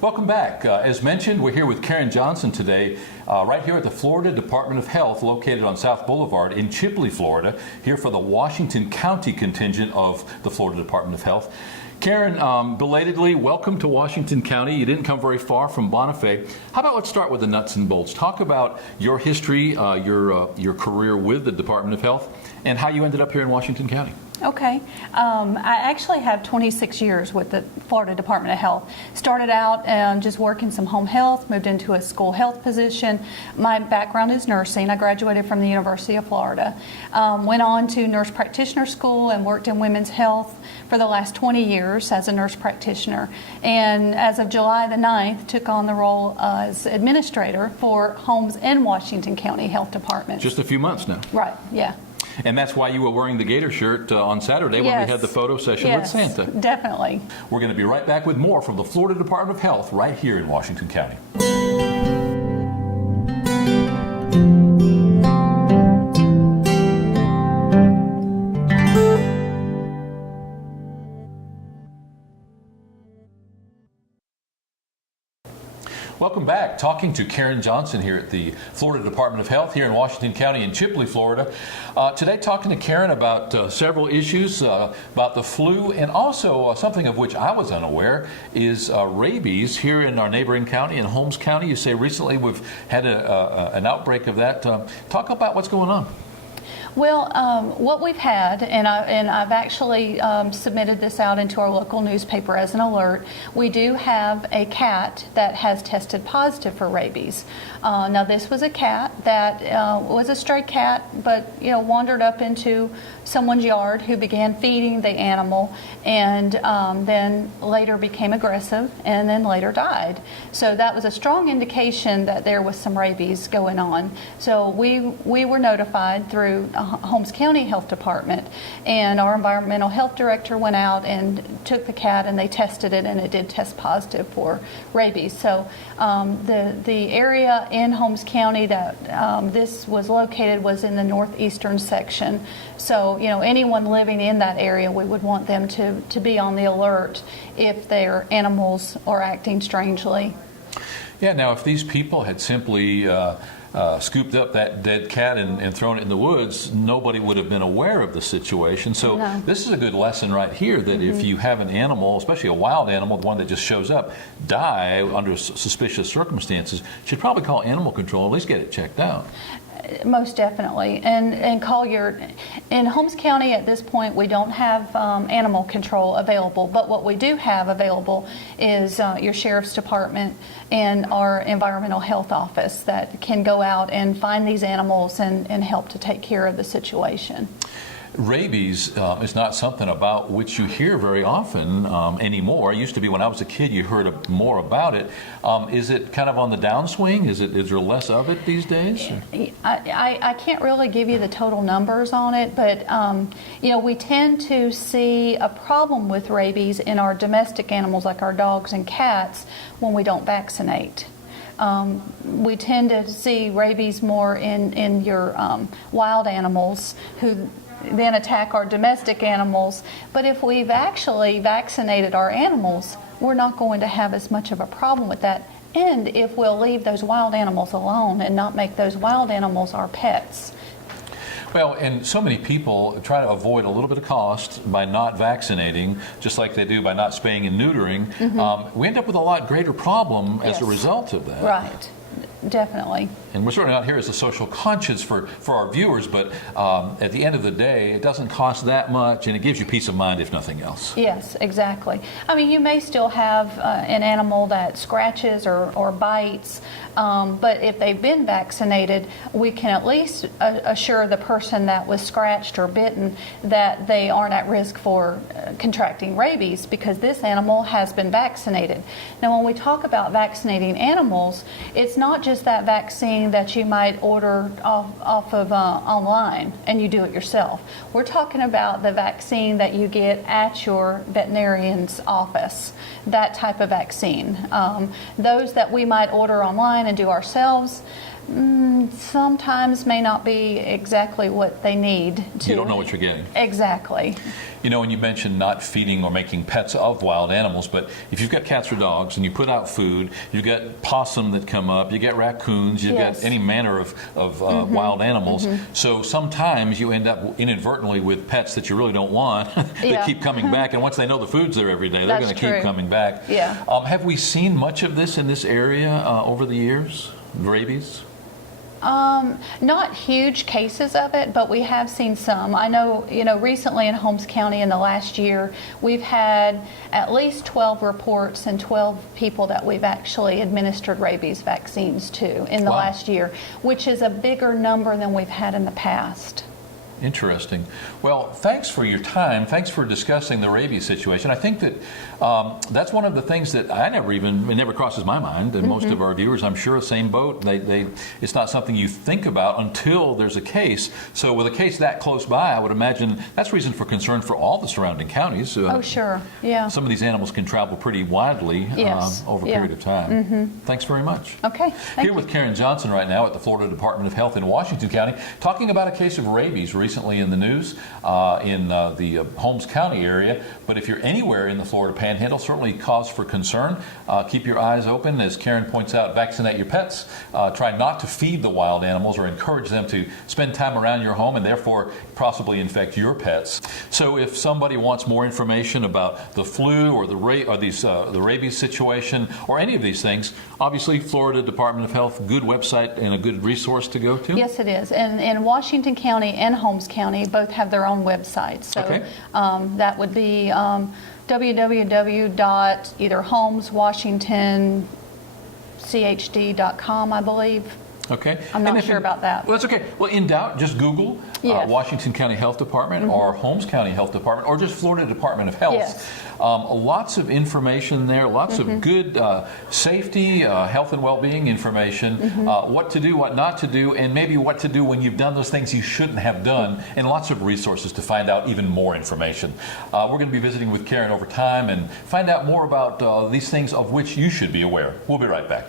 Welcome back. As mentioned, we're here with Karen Johnson today, right here at the Florida Department of Health, located on South Boulevard in Chipley, Florida, here for the Washington County contingent of the Florida Department of Health. Karen, belatedly, welcome to Washington County. You didn't come very far from Bonifay. How about let's start with the nuts and bolts. Talk about your history, your career with the Department of Health, and how you ended up here in Washington County. Okay. I actually have 26 years with the Florida Department of Health. Started out just working some home health, moved into a school health position. My background is nursing. I graduated from the University of Florida. Went on to nurse practitioner school and worked in women's health for the last 20 years as a nurse practitioner. And as of July the 9th, took on the role as administrator for homes in Washington County Health Department. Just a few months now. Right, yeah. And that's why you were wearing the gator shirt on Saturday when we had the photo session with Santa. Definitely. We're going to be right back with more from the Florida Department of Health right here in Washington County. Welcome back. Talking to Karen Johnson here at the Florida Department of Health here in Washington County in Chipley, Florida. Today talking to Karen about several issues about the flu, and also something of which I was unaware is rabies here in our neighboring county, in Holmes County. You say recently we've had an outbreak of that. Talk about what's going on. Well, what we've had, and I've actually submitted this out into our local newspaper as an alert, we do have a cat that has tested positive for rabies. Now, this was a cat that was a stray cat, but wandered up into someone's yard who began feeding the animal, and then later became aggressive, and then later died. So that was a strong indication that there was some rabies going on. So we were notified through Holmes County Health Department, and our environmental health director went out and took the cat, and they tested it, and it did test positive for rabies. So the area in Holmes County that this was located was in the northeastern section. So anyone living in that area, we would want them to be on the alert if their animals are acting strangely. Yeah, now if these people had simply scooped up that dead cat and thrown it in the woods, nobody would have been aware of the situation. So this is a good lesson right here that if you have an animal, especially a wild animal, the one that just shows up, die under suspicious circumstances, you should probably call animal control, at least get it checked out. Most definitely, and call in Holmes County at this point we don't have animal control available, but what we do have available is your sheriff's department and our environmental health office that can go out and find these animals and help to take care of the situation. Rabies is not something about which you hear very often anymore. It used to be when I was a kid you heard more about it. Is it kind of on the downswing? Is there less of it these days? I can't really give you the total numbers on it, but we tend to see a problem with rabies in our domestic animals like our dogs and cats when we don't vaccinate. We tend to see rabies more in your wild animals who then attack our domestic animals. But if we've actually vaccinated our animals, we're not going to have as much of a problem with that. And if we'll leave those wild animals alone and not make those wild animals our pets. Well, and so many people try to avoid a little bit of cost by not vaccinating, just like they do by not spaying and neutering. We end up with a lot greater problem as a result of that. Right. Definitely. And we're certainly not here as a social conscience for our viewers, but at the end of the day, it doesn't cost that much, and it gives you peace of mind, if nothing else. Yes, exactly. I mean, you may still have an animal that scratches or bites, but if they've been vaccinated, we can at least assure the person that was scratched or bitten that they aren't at risk for contracting rabies because this animal has been vaccinated. Now, when we talk about vaccinating animals, it's not just that vaccine that you might order off of online and you do it yourself. We're talking about the vaccine that you get at your veterinarian's office, that type of vaccine. Those that we might order online and do ourselves, Sometimes may not be exactly what they need to. You don't know what you're getting. Exactly. You know, when you mentioned not feeding or making pets of wild animals, but if you've got cats or dogs and you put out food, you've got possum that come up, you get raccoons, you've Yes. got any manner of wild animals. So sometimes you end up inadvertently with pets that you really don't want that Yeah. keep coming back. And once they know the food's there every day, they're That's going to keep true. coming back. Yeah. Have we seen much of this in this area over the years? Rabies? Not huge cases of it, but we have seen some. I know, recently in Holmes County in the last year, we've had at least 12 reports and 12 people that we've actually administered rabies vaccines to in the Wow. last year, which is a bigger number than we've had in the past. Interesting. Well, thanks for your time. Thanks for discussing the rabies situation. I think that that's one of the things that it never crosses my mind, and most of our viewers, I'm sure, same boat. It's not something you think about until there's a case. So with a case that close by, I would imagine that's reason for concern for all the surrounding counties. Oh, sure. Yeah. Some of these animals can travel pretty widely Yes. over a Yeah. period of time. Thanks very much. Okay. Thank Here you. with Karen Johnson right now at the Florida Department of Health in Washington County, talking about a case of rabies recently in the news in the Holmes County area. But if you're anywhere in the Florida Panhandle, certainly cause for concern. Keep your eyes open. As Karen points out, vaccinate your pets. Try not to feed the wild animals or encourage them to spend time around your home and therefore possibly infect your pets. So if somebody wants more information about the flu or the rabies situation or any of these things, obviously Florida Department of Health, good website and a good resource to go to. Yes, it is. And Washington County and Holmes County both have their own websites. So Okay. that would be www.either holmeswashingtonchd.com, I believe. Okay. I'm not And if sure about that. Well, that's okay. Well, in doubt, just Google Yes. Washington County Health Department or Holmes County Health Department or just Florida Department of Health. Yes. Lots of information there, lots of good safety, health and well-being information, what to do, what not to do, and maybe what to do when you've done those things you shouldn't have done, and lots of resources to find out even more information. We're going to be visiting with Karen over time and find out more about these things of which you should be aware. We'll be right back.